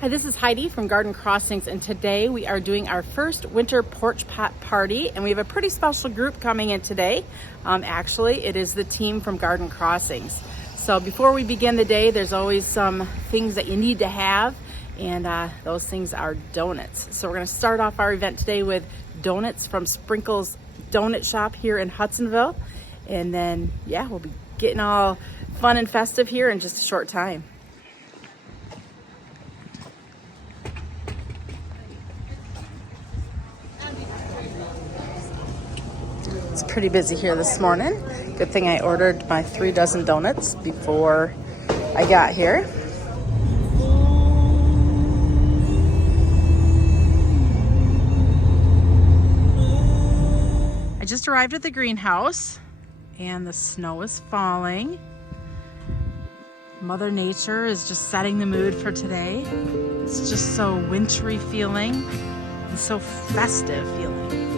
Hi, this is Heidi from Garden Crossings, and today we are doing our first winter porch pot party, and we have a pretty special group coming in today. Actually, it is the team from Garden Crossings. So before we begin the day, there's always some things that you need to have, and those things are donuts. So we're going to start off our event today with donuts from Sprinkle's Donut Shop here in Hudsonville, and then we'll be getting all fun and festive here in just a short time. It's pretty busy here this morning. Good thing I ordered my 3 dozen donuts before I got here. I just arrived at the greenhouse and the snow is falling. Mother Nature is just setting the mood for today. It's just so wintry feeling and so festive feeling.